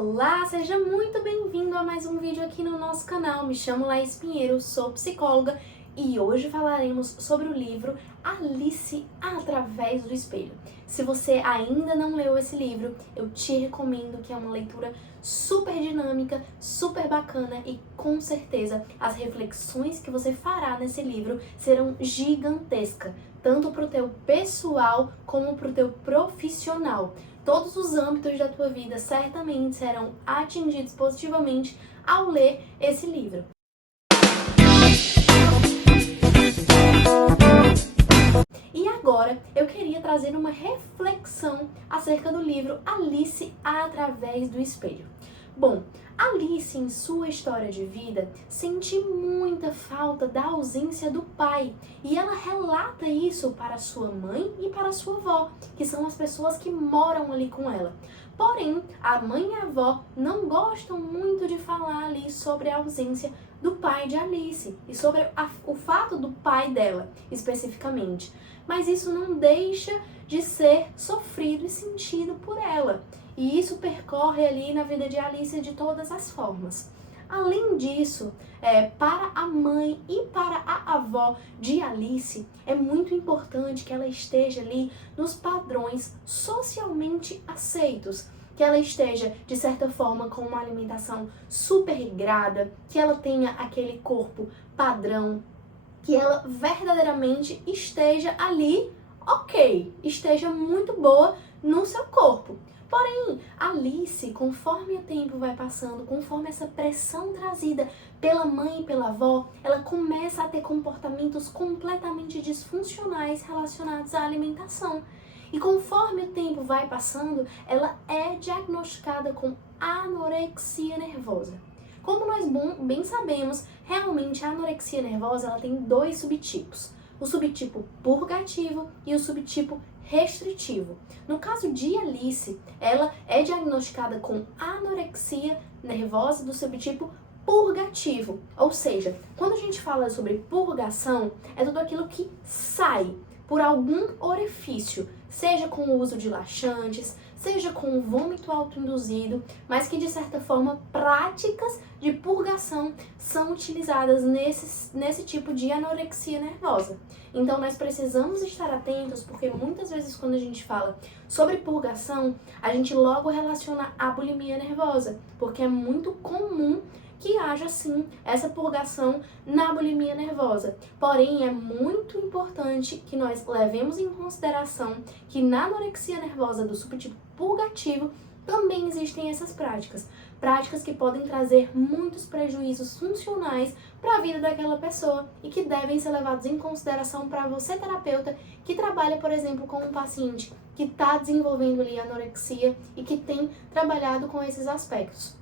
Olá, seja muito bem-vindo a mais um vídeo aqui no nosso canal. Me chamo Laís Pinheiro, sou psicóloga e hoje falaremos sobre o livro Alice através do espelho. Se você ainda não leu esse livro, eu te recomendo, que é uma leitura super dinâmica, super bacana e com certeza as reflexões que você fará nesse livro serão gigantescas, tanto para o teu pessoal como para o teu profissional. Todos os âmbitos da tua vida certamente serão atingidos positivamente ao ler esse livro. E agora eu queria trazer uma reflexão acerca do livro Alice através do espelho. Bom, Alice, em sua história de vida, sente muita falta da ausência do pai e ela relata isso para sua mãe e para sua avó, que são as pessoas que moram ali com ela. Porém, a mãe e a avó não gostam muito de falar ali sobre a ausência do pai de Alice e sobre o fato do pai dela, especificamente. Mas isso não deixa de ser sofrido e sentido por ela. E isso percorre ali na vida de Alice de todas as formas. Além disso, para a mãe e para a avó de Alice, é muito importante que ela esteja ali nos padrões socialmente aceitos, que ela esteja, de certa forma, com uma alimentação super regrada, que ela tenha aquele corpo padrão, que ela verdadeiramente esteja ali, ok, esteja muito boa no seu corpo. Porém, Alice, conforme o tempo vai passando, conforme essa pressão trazida pela mãe e pela avó, ela começa a ter comportamentos completamente disfuncionais relacionados à alimentação. E conforme o tempo vai passando, ela é diagnosticada com anorexia nervosa. Como nós bem sabemos, realmente a anorexia nervosa ela tem dois subtipos. O subtipo purgativo e o subtipo restritivo. No caso de Alice, ela é diagnosticada com anorexia nervosa do subtipo purgativo. Ou seja, quando a gente fala sobre purgação, é tudo aquilo que sai por algum orifício, seja com o uso de laxantes, seja com o vômito autoinduzido, mas que de certa forma práticas de purgação são utilizadas nesse tipo de anorexia nervosa. Então nós precisamos estar atentos, porque muitas vezes quando a gente fala sobre purgação, a gente logo relaciona a bulimia nervosa, porque é muito comum que haja sim essa purgação na bulimia nervosa. Porém, é muito importante que nós levemos em consideração que na anorexia nervosa do subtipo purgativo também existem essas práticas que podem trazer muitos prejuízos funcionais para a vida daquela pessoa e que devem ser levados em consideração para você, terapeuta, que trabalha, por exemplo, com um paciente que está desenvolvendo ali anorexia e que tem trabalhado com esses aspectos.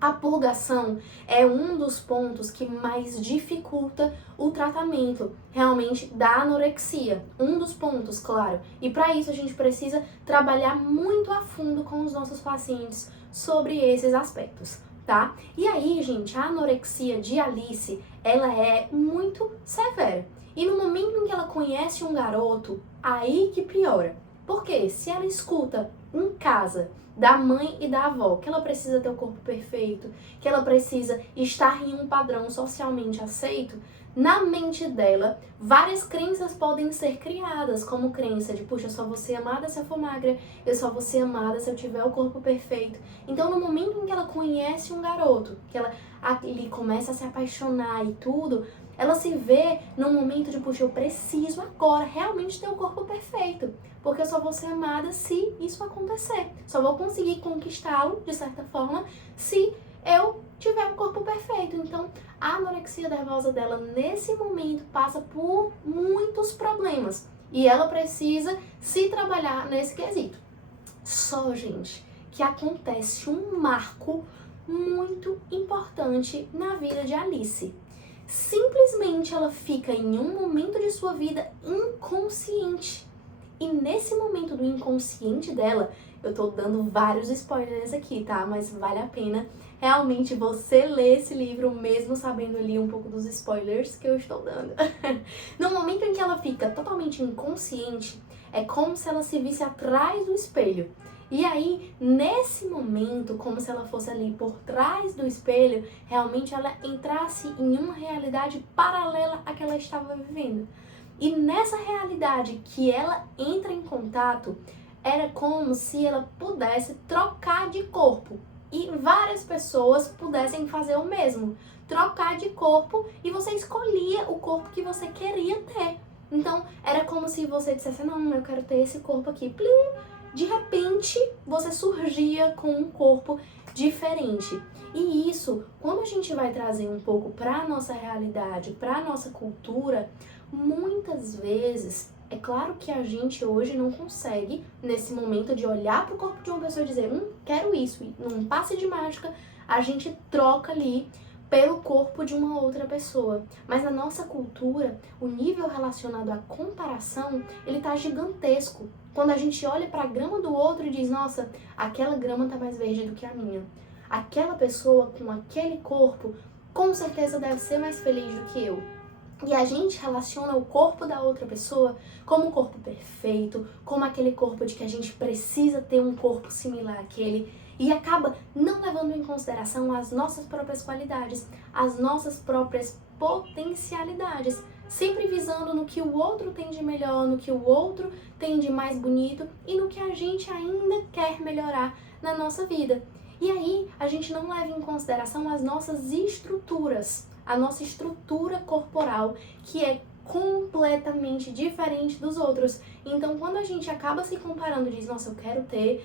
A purgação é um dos pontos que mais dificulta o tratamento realmente da anorexia. Um dos pontos, claro. E para isso a gente precisa trabalhar muito a fundo com os nossos pacientes sobre esses aspectos, tá? E aí, gente, a anorexia de Alice, ela é muito severa. E no momento em que ela conhece um garoto, aí que piora. Porque se ela escuta em casa da mãe e da avó que ela precisa ter o corpo perfeito, que ela precisa estar em um padrão socialmente aceito, na mente dela, várias crenças podem ser criadas, como crença de, puxa, eu só vou ser amada se eu for magra, eu só vou ser amada se eu tiver o corpo perfeito. Então, no momento em que ela conhece um garoto, que ela ali começa a se apaixonar e tudo, ela se vê num momento de, puxa, eu preciso agora realmente ter o corpo perfeito, porque eu só vou ser amada se isso acontecer. Só vou conseguir conquistá-lo, de certa forma, se eu tiver um corpo perfeito. Então, a anorexia nervosa dela, nesse momento, passa por muitos problemas. E ela precisa se trabalhar nesse quesito. Só, gente, que acontece um marco muito importante na vida de Alice. Simplesmente ela fica em um momento de sua vida inconsciente. E nesse momento do inconsciente dela, eu tô dando vários spoilers aqui, tá? Mas vale a pena realmente você ler esse livro, mesmo sabendo ali um pouco dos spoilers que eu estou dando. No momento em que ela fica totalmente inconsciente, é como se ela se visse atrás do espelho. E aí, nesse momento, como se ela fosse ali por trás do espelho, realmente ela entrasse em uma realidade paralela à que ela estava vivendo. E nessa realidade que ela entra em contato, era como se ela pudesse trocar de corpo. E várias pessoas pudessem fazer o mesmo. Trocar de corpo e você escolhia o corpo que você queria ter. Então, era como se você dissesse, não, eu quero ter esse corpo aqui. Plim! De repente, você surgia com um corpo diferente. E isso, quando a gente vai trazer um pouco para a nossa realidade, para a nossa cultura, muitas vezes, é claro que a gente hoje não consegue, nesse momento de olhar para o corpo de uma pessoa e dizer, quero isso, e num passe de mágica, a gente troca ali pelo corpo de uma outra pessoa. Mas na nossa cultura, o nível relacionado à comparação, ele tá gigantesco. Quando a gente olha para a grama do outro e diz, nossa, aquela grama tá mais verde do que a minha. Aquela pessoa com aquele corpo, com certeza deve ser mais feliz do que eu. E a gente relaciona o corpo da outra pessoa como um corpo perfeito, como aquele corpo de que a gente precisa ter um corpo similar àquele, e acaba não levando em consideração as nossas próprias qualidades, as nossas próprias potencialidades, sempre visando no que o outro tem de melhor, no que o outro tem de mais bonito e no que a gente ainda quer melhorar na nossa vida. E aí a gente não leva em consideração as nossas estruturas, a nossa estrutura corporal, que é completamente diferente dos outros. Então, quando a gente acaba se comparando e diz, nossa, eu quero ter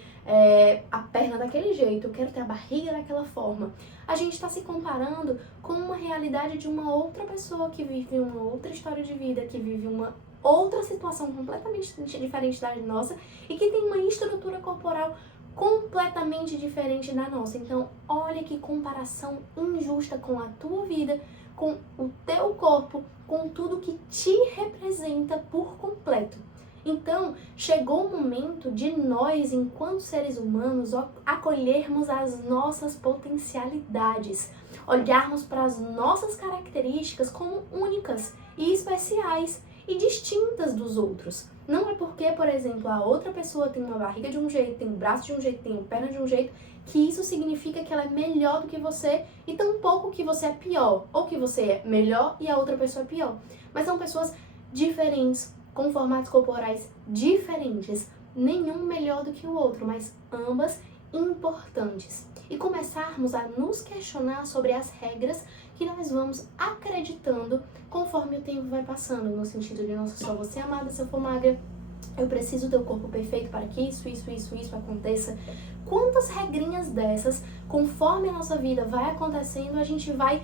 a perna daquele jeito, eu quero ter a barriga daquela forma, a gente está se comparando com uma realidade de uma outra pessoa que vive uma outra história de vida, que vive uma outra situação completamente diferente da nossa e que tem uma estrutura corporal completamente diferente da nossa. Então, olha que comparação injusta com a tua vida, com o teu corpo, com tudo que te representa por completo. Então, chegou o momento de nós, enquanto seres humanos, acolhermos as nossas potencialidades, olharmos para as nossas características como únicas e especiais e distintas dos outros. Não é porque, por exemplo, a outra pessoa tem uma barriga de um jeito, tem um braço de um jeito, tem uma perna de um jeito, que isso significa que ela é melhor do que você e tampouco que você é pior, ou que você é melhor e a outra pessoa é pior. Mas são pessoas diferentes, com formatos corporais diferentes, nenhum melhor do que o outro, mas ambas importantes. E começarmos a nos questionar sobre as regras que nós vamos acreditando conforme o tempo vai passando, no sentido de, nossa, só você amada se eu for magra, eu preciso ter o corpo perfeito para que isso aconteça. Quantas regrinhas dessas, conforme a nossa vida vai acontecendo, a gente vai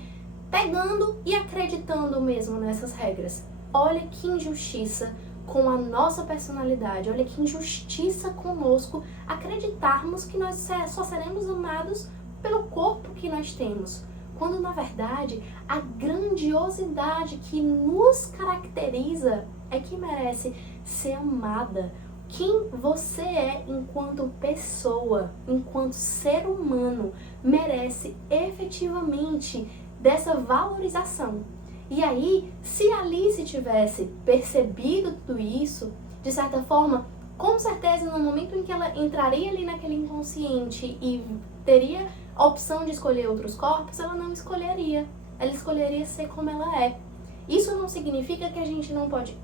pegando e acreditando mesmo nessas regras. Olha que injustiça com a nossa personalidade, olha que injustiça conosco acreditarmos que nós só seremos amados pelo corpo que nós temos, quando na verdade a grandiosidade que nos caracteriza é que merece ser amada. Quem você é enquanto pessoa, enquanto ser humano, merece efetivamente dessa valorização. E aí, se Alice tivesse percebido tudo isso, de certa forma, com certeza no momento em que ela entraria ali naquele inconsciente e teria a opção de escolher outros corpos, ela não escolheria. Ela escolheria ser como ela é. Isso não significa que a gente não pode...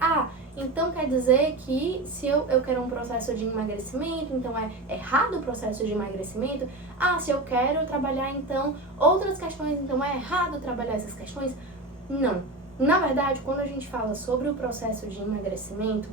então quer dizer que se eu quero um processo de emagrecimento, então é errado o processo de emagrecimento? Se eu quero trabalhar, então, outras questões, então é errado trabalhar essas questões? Não. Na verdade, quando a gente fala sobre o processo de emagrecimento,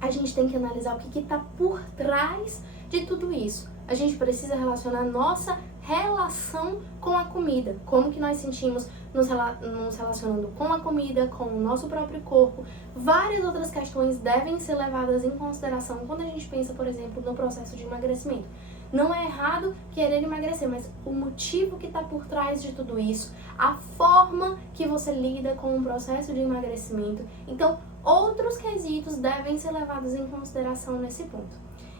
a gente tem que analisar o que está por trás de tudo isso. A gente precisa relacionar nossa relação com a comida, como que nós sentimos nos relacionando com a comida, com o nosso próprio corpo. Várias outras questões devem ser levadas em consideração quando a gente pensa, por exemplo, no processo de emagrecimento. Não é errado querer emagrecer, mas o motivo que está por trás de tudo isso, a forma que você lida com o processo de emagrecimento. Então, outros quesitos devem ser levados em consideração nesse ponto.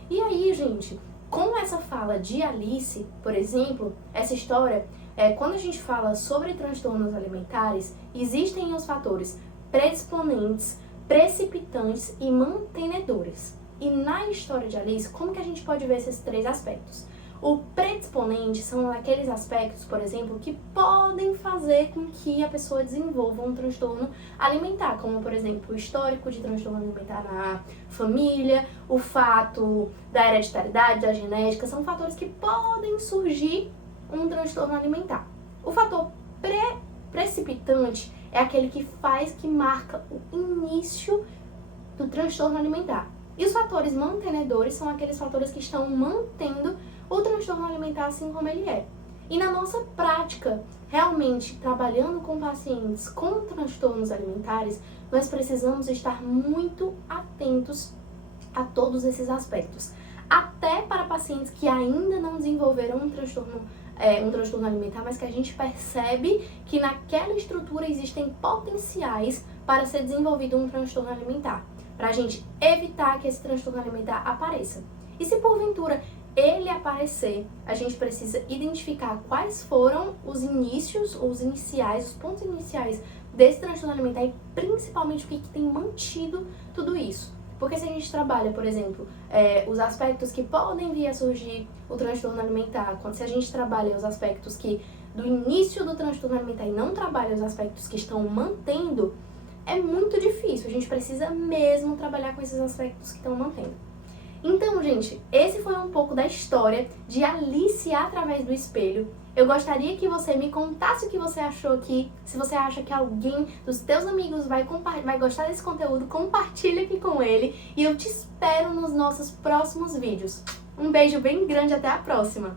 E aí, gente, com essa fala de Alice, por exemplo, essa história, quando a gente fala sobre transtornos alimentares, existem os fatores predisponentes, precipitantes e mantenedores. E na história de Alice, como que a gente pode ver esses três aspectos? O predisponente são aqueles aspectos, por exemplo, que podem fazer com que a pessoa desenvolva um transtorno alimentar, como, por exemplo, o histórico de transtorno alimentar na família, o fato da hereditariedade, da genética, são fatores que podem surgir um transtorno alimentar. O fator precipitante é aquele que marca o início do transtorno alimentar. E os fatores mantenedores são aqueles fatores que estão mantendo o transtorno alimentar assim como ele é. E na nossa prática, realmente trabalhando com pacientes com transtornos alimentares, nós precisamos estar muito atentos a todos esses aspectos. Até para pacientes que ainda não desenvolveram um transtorno alimentar, mas que a gente percebe que naquela estrutura existem potenciais para ser desenvolvido um transtorno alimentar, para a gente evitar que esse transtorno alimentar apareça. E se porventura ele aparecer, a gente precisa identificar quais foram os pontos iniciais desse transtorno alimentar e principalmente o que tem mantido tudo isso. Porque se a gente trabalha, por exemplo, os aspectos que podem vir a surgir o transtorno alimentar, se a gente trabalha os aspectos que do início do transtorno alimentar e não trabalha os aspectos que estão mantendo, é muito difícil. A gente precisa mesmo trabalhar com esses aspectos que estão mantendo. Então, gente, esse foi um pouco da história de Alice através do espelho. Eu gostaria que você me contasse o que você achou aqui. Se você acha que alguém dos teus amigos vai gostar desse conteúdo, compartilha aqui com ele. E eu te espero nos nossos próximos vídeos. Um beijo bem grande, até a próxima!